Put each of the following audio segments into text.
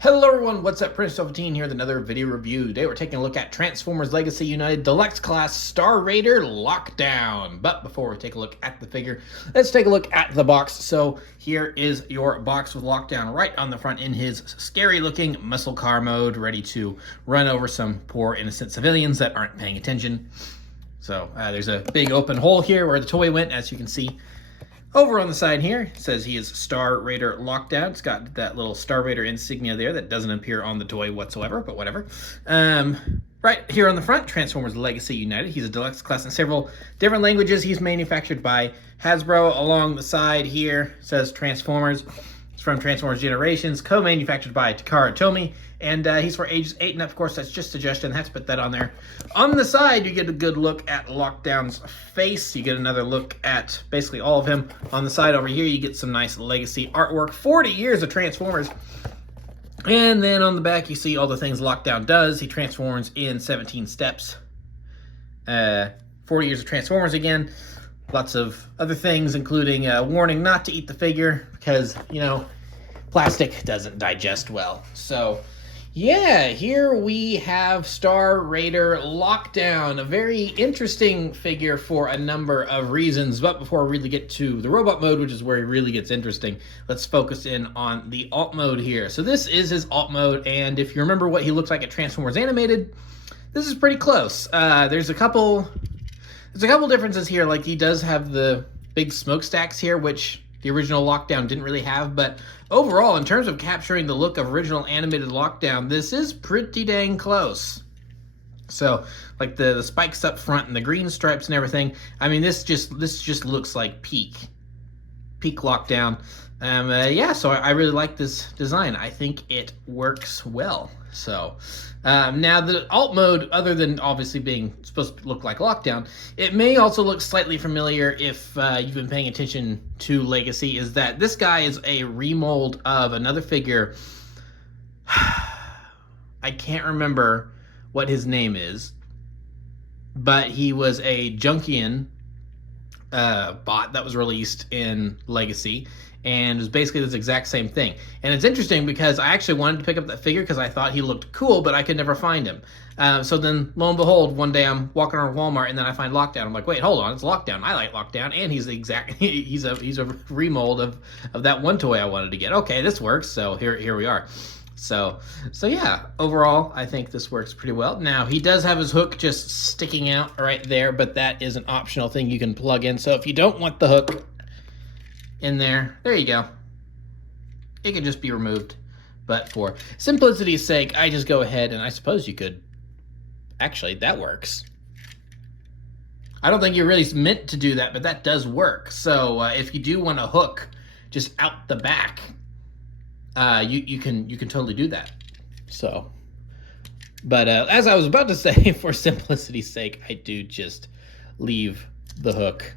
Hello everyone, what's up? Prince Selvatine here with another video review. Today we're taking a look at Transformers Legacy United Deluxe Class Star Raider Lockdown. But before we take a look at the figure, let's take a look at the box. So here is your box with Lockdown right on the front in his scary looking muscle car mode, ready to run over some poor innocent civilians that aren't paying attention. So there's a big open hole here where the toy went, as you can see. Over on the side here, it says he is Star Raider Lockdown. It's got that little Star Raider insignia there that doesn't appear on the toy whatsoever, but whatever. Right here on the front, Transformers Legacy United. He's a deluxe class in several different languages. He's manufactured by Hasbro. Along the side here says Transformers. It's from Transformers Generations, co-manufactured by Takara Tomy. And he's for ages 8 and up. Of course, that's just suggestion. I have to put that on there. On the side, you get a good look at Lockdown's face. You get another look at basically all of him. On the side over here, you get some nice legacy artwork. 40 years of Transformers. And then on the back, you see all the things Lockdown does. He transforms in 17 steps. 40 years of Transformers again. Lots of other things, including a warning not to eat the figure because, you know, plastic doesn't digest well. So yeah, here we have Star Raider Lockdown, a very interesting figure for a number of reasons. But before we really get to the robot mode, which is where he really gets interesting, let's focus in on the alt mode here. So this is his alt mode, and if you remember what he looks like at Transformers Animated, this is pretty close. There's a couple differences here. Like, he does have the big smokestacks here, which the original Lockdown didn't really have, but overall, in terms of capturing the look of original animated Lockdown, this is pretty dang close. So, like the spikes up front and the green stripes and everything, I mean, this just looks like peak Lockdown. Yeah, so I really like this design. I think it works well. So, now the alt mode, other than obviously being supposed to look like Lockdown, it may also look slightly familiar if you've been paying attention to Legacy, is that this guy is a remold of another figure. I can't remember what his name is, but he was a Junkian bot that was released in Legacy, and it was basically this exact same thing. And it's interesting because I actually wanted to pick up that figure because I thought he looked cool, but I could never find him. So then, lo and behold, one day I'm walking around Walmart and then I find Lockdown. I'm like, wait, hold on, it's Lockdown. I like Lockdown, and he's the exact he's a remold of that one toy I wanted to get. Okay, this works. So here we are. So yeah, overall, I think this works pretty well. Now, he does have his hook just sticking out right there, but that is an optional thing you can plug in. So if you don't want the hook in there you go. It can just be removed. But for simplicity's sake, I just go ahead, and I suppose you could... Actually, that works. I don't think you're really meant to do that, but that does work. So if you do want a hook just out the back, you can totally do that. So, but as I was about to say, for simplicity's sake, I do just leave the hook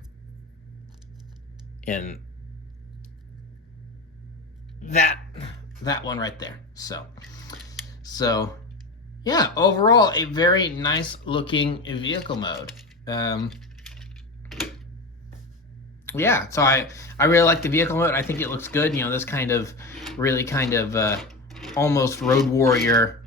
in that one right there. So yeah, overall a very nice looking vehicle mode. Yeah, so I really like the vehicle mode. I think it looks good. You know, this really kind of almost Road Warrior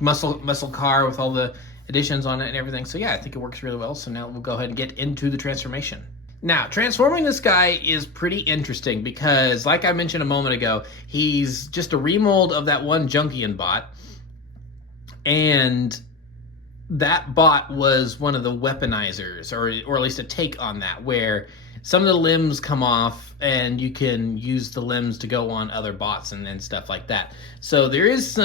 muscle car with all the additions on it and everything. So yeah, I think it works really well. So now we'll go ahead and get into the transformation. Now, transforming this guy is pretty interesting because, like I mentioned a moment ago, he's just a remold of that one Junkian bot. And that bot was one of the weaponizers, or at least a take on that, where some of the limbs come off and you can use the limbs to go on other bots and stuff like that. So there is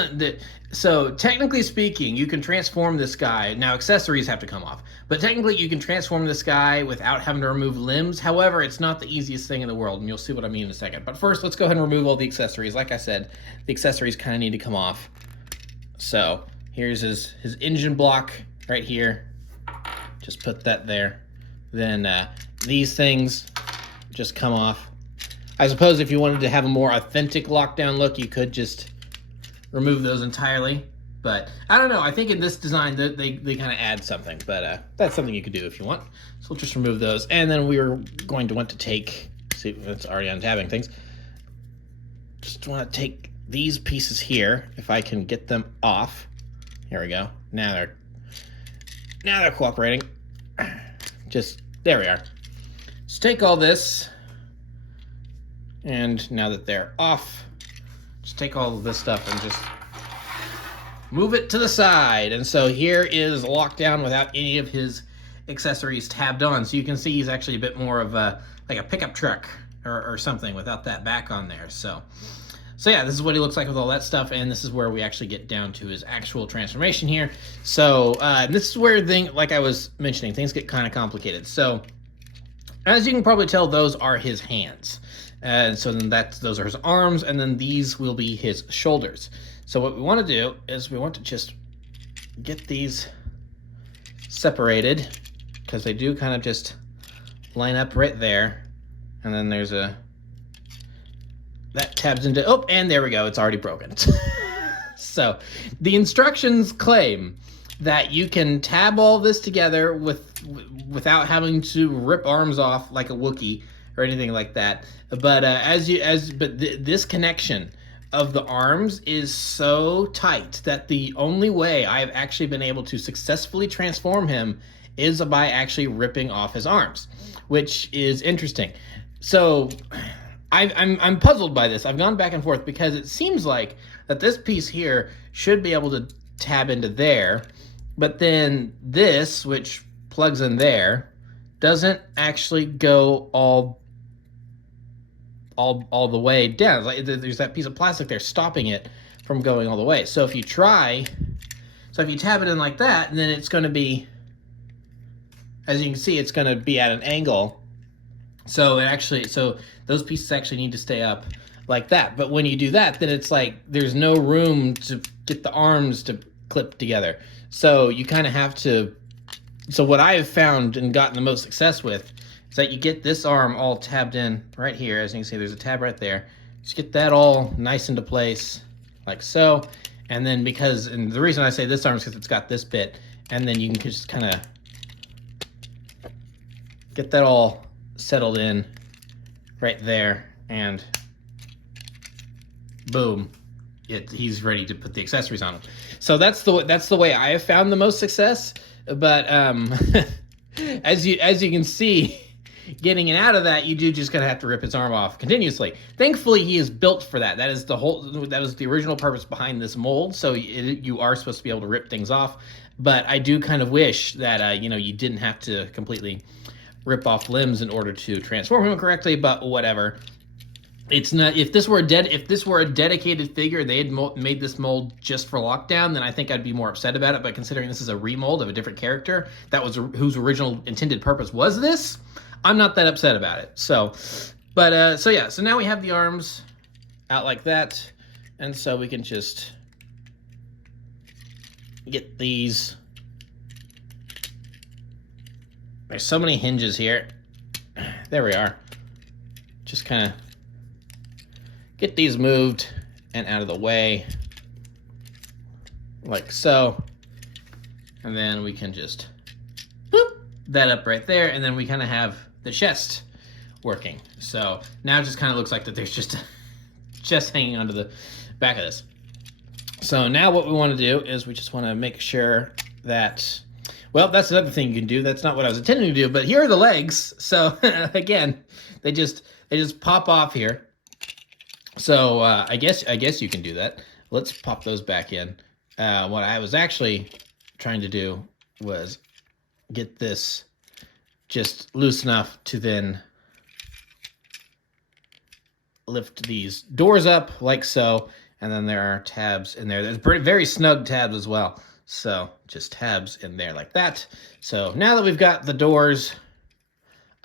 so technically speaking, you can transform this guy. Now, accessories have to come off, but technically you can transform this guy without having to remove limbs. However, it's not the easiest thing in the world, and you'll see what I mean in a second. But first, let's go ahead and remove all the accessories. Like I said, the accessories kind of need to come off. So here's his engine block right here. Just put that there. Then these things just come off. I suppose if you wanted to have a more authentic Lockdown look, you could just remove those entirely. But I don't know. I think in this design, they kind of add something. But that's something you could do if you want. So we'll just remove those. And then we are going to want to take... See, it's already untabbing things. Just want to take these pieces here, if I can get them off. Here we go. Now they're cooperating. Just, there we are. Let's take all this, and now that they're off, just take all of this stuff and just move it to the side. And so here is lockdown without any of his accessories tabbed on. So you can see he's actually a bit more of a, like a pickup truck or something without that back on there. So yeah, this is what he looks like with all that stuff, and this is where we actually get down to his actual transformation here. So this is where, like I was mentioning, things get kind of complicated. So as you can probably tell, those are his hands. And so then those are his arms, and then these will be his shoulders. So what we want to do is we want to just get these separated, because they do kind of just line up right there. And then there's that tabs into, oh, and there we go, it's already broken. So the instructions claim that you can tab all this together without having to rip arms off like a Wookiee or anything like that. But this connection of the arms is so tight that the only way I've actually been able to successfully transform him is by actually ripping off his arms, which is interesting. So I'm puzzled by this. I've gone back and forth because it seems like that this piece here should be able to tab into there, but then this, which plugs in there, doesn't actually go all the way down. Like there's that piece of plastic there stopping it from going all the way. So if you tab it in like that, then it's going to be, as you can see, it's going to be at an angle. So those pieces actually need to stay up like that. But when you do that, then it's like there's no room to get the arms to clip together. So you kind of have to. So what I have found and gotten the most success with is that you get this arm all tabbed in right here. As you can see, there's a tab right there. Just get that all nice into place like so. And then and the reason I say this arm is because it's got this bit, and then you can just kind of get that all settled in right there, and boom, he's ready to put the accessories on him. So that's the way I have found the most success. But as you can see, getting it out of that, you do just gonna have to rip his arm off continuously. Thankfully, he is built for that. That was the original purpose behind this mold. So you are supposed to be able to rip things off. But I do kind of wish that you didn't have to completely rip off limbs in order to transform him correctly. But whatever. It's not. If this were a dedicated figure, they had made this mold just for Lockdown, then I think I'd be more upset about it. But considering this is a remold of a different character whose original intended purpose was this, I'm not that upset about it. So yeah. So now we have the arms out like that, and so we can just get these. There's so many hinges here. There we are. Just kind of get these moved and out of the way like so. And then we can just boop that up right there, and then we kind of have the chest working. So now it just kind of looks like that there's just a chest hanging onto the back of this. So now what we want to do is we just want to make sure that, well, that's another thing you can do. That's not what I was intending to do, but here are the legs. So again, they just pop off here. So I guess you can do that. Let's pop those back in. What I was actually trying to do was get this just loose enough to then lift these doors up like so, and then there are tabs in there. There's very snug tabs as well. So just tabs in there like that. So now that we've got the doors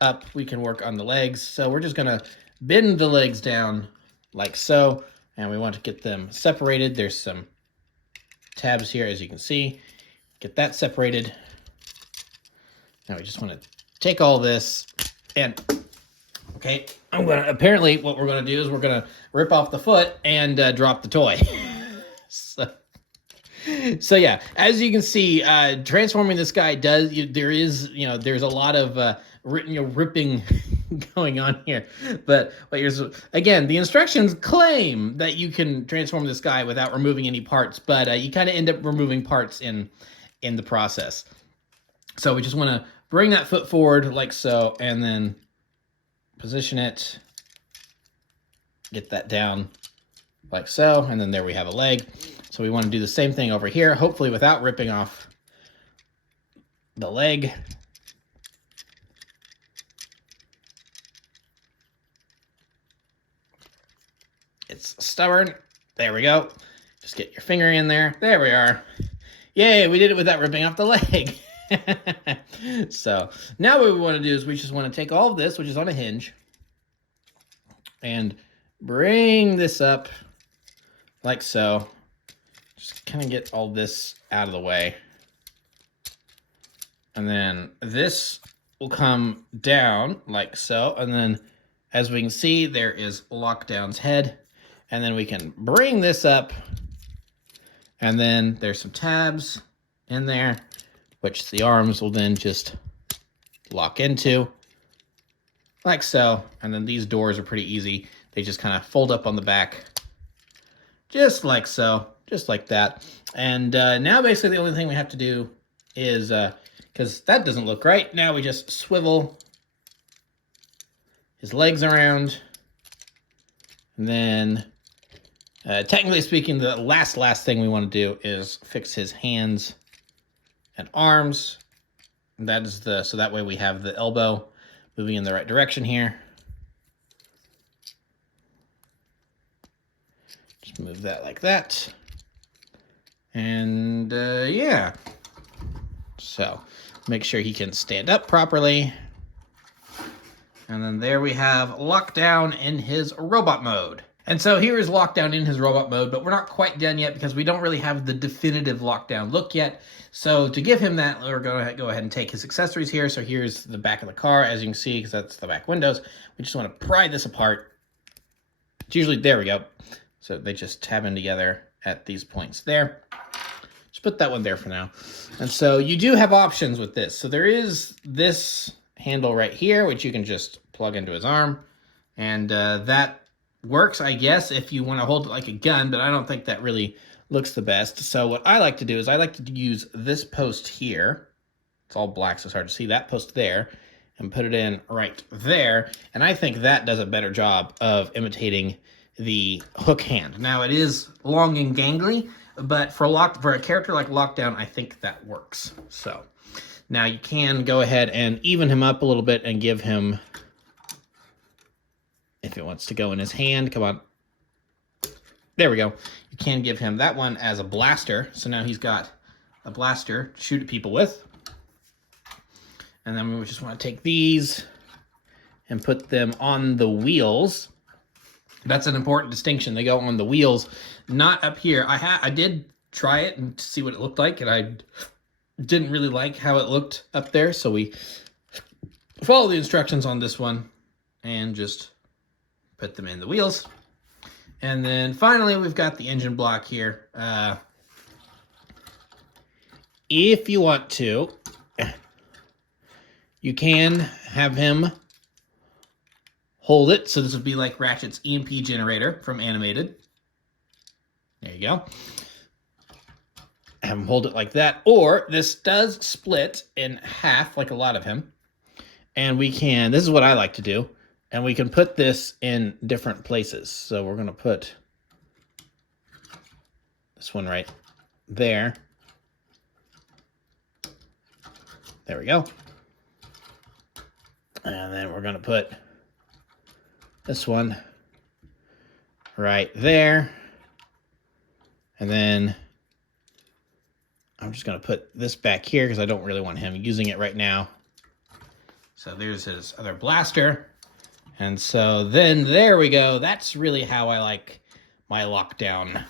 up, we can work on the legs. So we're just gonna bend the legs down like so, and we want to get them separated. There's some tabs here, as you can see. Get that separated. Now we just want to take all this and, okay, apparently what we're gonna do is we're gonna rip off the foot and drop the toy. So yeah, as you can see, transforming this guy there's a lot of ripping going on here. But here's, again, the instructions claim that you can transform this guy without removing any parts, but you kind of end up removing parts in the process. So we just want to bring that foot forward like so, and then position it, get that down like so, and then there we have a leg. So we want to do the same thing over here, hopefully without ripping off the leg. It's stubborn. There we go. Just get your finger in there. There we are. Yay, we did it without ripping off the leg. So now what we want to do is we just want to take all of this, which is on a hinge, and bring this up like so. Just kind of get all this out of the way. And then this will come down like so. And then as we can see, there is Lockdown's head. And then we can bring this up. And then there's some tabs in there, which the arms will then just lock into like so. And then these doors are pretty easy. They just kind of fold up on the back, just like so, just like that. And now basically the only thing we have to do is, because that doesn't look right, now we just swivel his legs around. And then technically speaking, the last thing we want to do is fix his hands and arms. And that is so that way we have the elbow moving in the right direction here. Just move that like that. And yeah. So make sure he can stand up properly. And then there we have Lockdown in his robot mode. And so here is Lockdown in his robot mode, but we're not quite done yet because we don't really have the definitive Lockdown look yet. So to give him that, we're going to go ahead and take his accessories here. So here's the back of the car, as you can see, because that's the back windows. We just want to pry this apart. It's usually, there we go. So they just tab in together at these points there. Just put that one there for now. And so you do have options with this. So there is this handle right here, which you can just plug into his arm. And that works, I guess, if you want to hold it like a gun, but I don't think that really looks the best. So what I like to do is I like to use this post here. It's all black, so it's hard to see, that post there, and put it in right there. And I think that does a better job of imitating the hook hand. Now it is long and gangly, but for a character like Lockdown, I think that works. So now you can go ahead and even him up a little bit and give him, if it wants to go in his hand, come on. There we go. You can give him that one as a blaster. So now he's got a blaster to shoot at people with. And then we just want to take these and put them on the wheels. That's an important distinction. They go on the wheels, not up here. I did try it and see what it looked like, and I didn't really like how it looked up there. So we follow the instructions on this one and just put them in the wheels. And then finally, we've got the engine block here. If you want to, you can have him hold it. So this would be like Ratchet's EMP generator from Animated. There you go. Have him hold it like that. Or this does split in half, like a lot of him. And we can, this is what I like to do. And we can put this in different places. So we're going to put this one right there. There we go. And then we're going to put this one right there. And then I'm just going to put this back here because I don't really want him using it right now. So there's his other blaster. And so then there we go. That's really how I like my Lockdown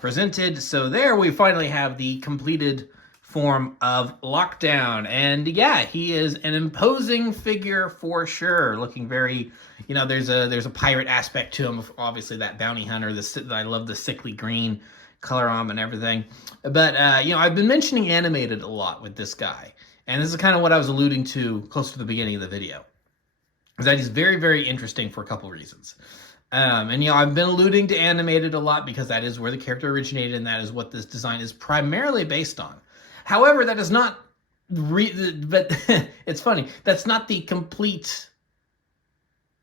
presented. So there we finally have the completed form of Lockdown. And yeah, he is an imposing figure for sure. Looking very, you know, there's a pirate aspect to him. Obviously that bounty hunter, I love the sickly green color on him and everything. But, you know, I've been mentioning Animated a lot with this guy. And this is kind of what I was alluding to close to the beginning of the video. Is that he's very, very interesting for a couple reasons. And, you know, I've been alluding to animated a lot because that is where the character originated and that is what this design is primarily based on. However, that is not, but it's funny, that's not the complete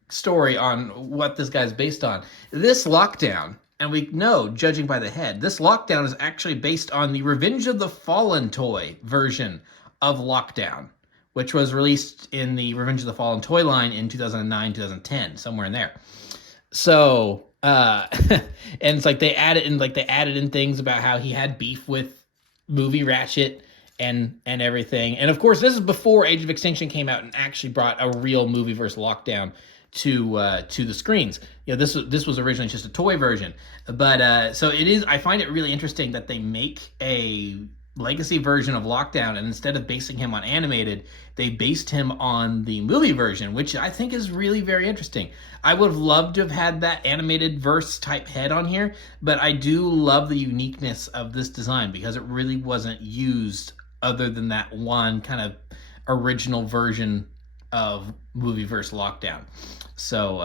story on what this guy's based on. This Lockdown, and we know, judging by the head, this Lockdown is actually based on the Revenge of the Fallen toy version of Lockdown, which was released in the Revenge of the Fallen toy line in 2009, 2010, somewhere in there. So, and it's like they added in things about how he had beef with movie Ratchet and everything. And of course, this is before Age of Extinction came out and actually brought a real movie versus Lockdown to the screens. You know, this was originally just a toy version. But so it is, I find it really interesting that they make a legacy version of Lockdown, and instead of basing him on animated, they based him on the movie version, which I think is really very interesting. I would have loved to have had that animated verse type head on here, but I do love the uniqueness of this design because it really wasn't used other than that one kind of original version of movie verse Lockdown. So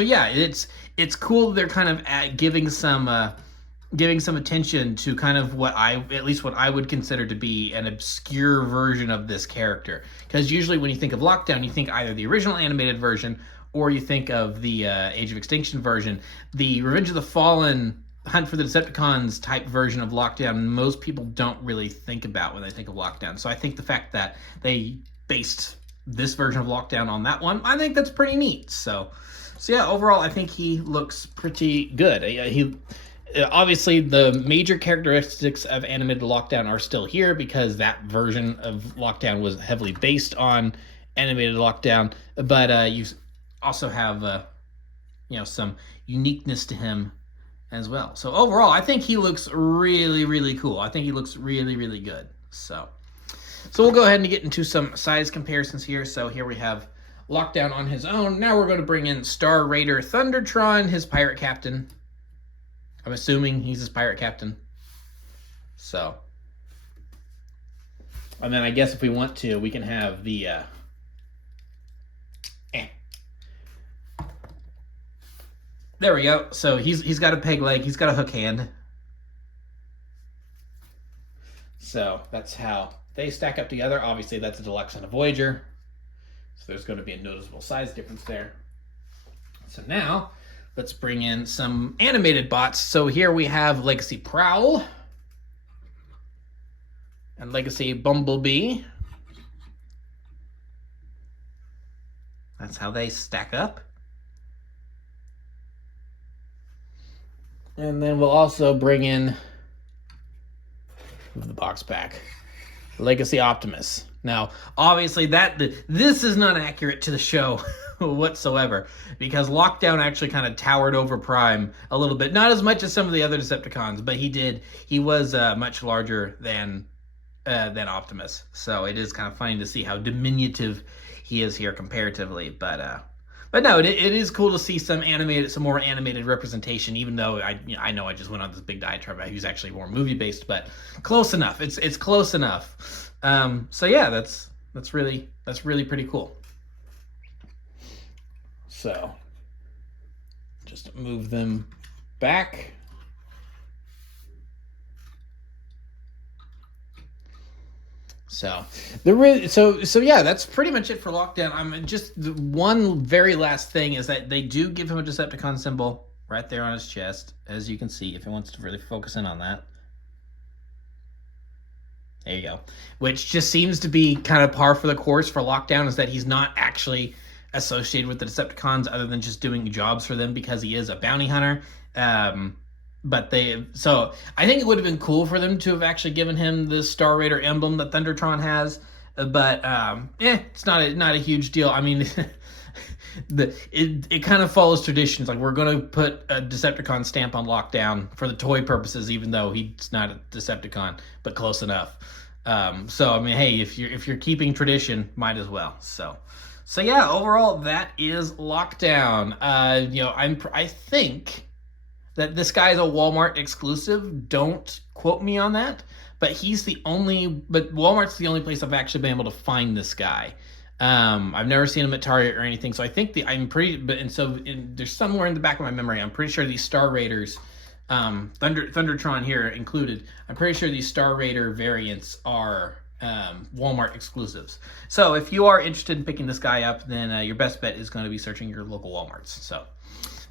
yeah, it's cool they're kind of giving some attention to kind of what I would consider to be an obscure version of this character. Because usually when you think of Lockdown, you think either the original animated version or you think of the Age of Extinction version. The Revenge of the Fallen, Hunt for the Decepticons type version of Lockdown, most people don't really think about when they think of Lockdown. So I think the fact that they based this version of Lockdown on that one, I think that's pretty neat. So yeah, overall, I think he looks pretty good. He obviously, the major characteristics of animated Lockdown are still here because that version of Lockdown was heavily based on animated Lockdown. But you also have, you know, some uniqueness to him as well. So overall, I think he looks really, really cool. I think he looks really, really good. So we'll go ahead and get into some size comparisons here. So here we have Lockdown on his own. Now we're going to bring in Star Raider Thundertron, his pirate captain. I'm assuming he's his pirate captain. So, and then I guess if we want to, we can have the there we go. So he's got a peg leg, he's got a hook hand. So that's how they stack up together. Obviously, that's a Deluxe and a Voyager. So there's going to be a noticeable size difference there. So now let's bring in some animated bots. So here we have Legacy Prowl and Legacy Bumblebee. That's how they stack up. And then we'll also bring in, move the box back, Legacy Optimus. Now, obviously, this is not accurate to the show whatsoever, because Lockdown actually kind of towered over Prime a little bit. Not as much as some of the other Decepticons, but he was much larger than Optimus. So it is kind of funny to see how diminutive he is here comparatively. But no, it is cool to see some more animated representation, even though I know I just went on this big diatribe about who's actually more movie based, but close enough. It's close enough. So yeah, that's really pretty cool. So just move them back. So yeah, that's pretty much it for Lockdown. I'm just, one very last thing is that they do give him a Decepticon symbol right there on his chest, as you can see if it wants to really focus in on that. There you go. Which just seems to be kind of par for the course for Lockdown, is that he's not actually associated with the Decepticons other than just doing jobs for them because he is a bounty hunter. So I think it would have been cool for them to have actually given him the Star Raider emblem that Thundertron has, but it's not a huge deal. I mean, it kind of follows traditions. Like, we're going to put a Decepticon stamp on Lockdown for the toy purposes, even though he's not a Decepticon, but close enough. So I mean, hey, if you're keeping tradition, might as well. So yeah, overall that is Lockdown. I think that this guy is a Walmart exclusive. Don't quote me on that, but Walmart's the only place I've actually been able to find this guy. I've never seen him at Target or anything, so I think there's somewhere in the back of my memory, I'm pretty sure these Star Raiders, Thundertron here included, I'm pretty sure these Star Raider variants are Walmart exclusives. So if you are interested in picking this guy up, then your best bet is going to be searching your local Walmarts. So,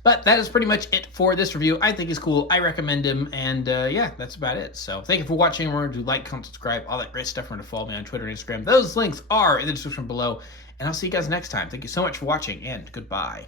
but that is pretty much it for this review. I think he's cool. I recommend him, and yeah, that's about it. So thank you for watching. Remember to like, comment, subscribe, all that great stuff. Remember to follow me on Twitter and Instagram. Those links are in the description below, and I'll see you guys next time. Thank you so much for watching, and goodbye.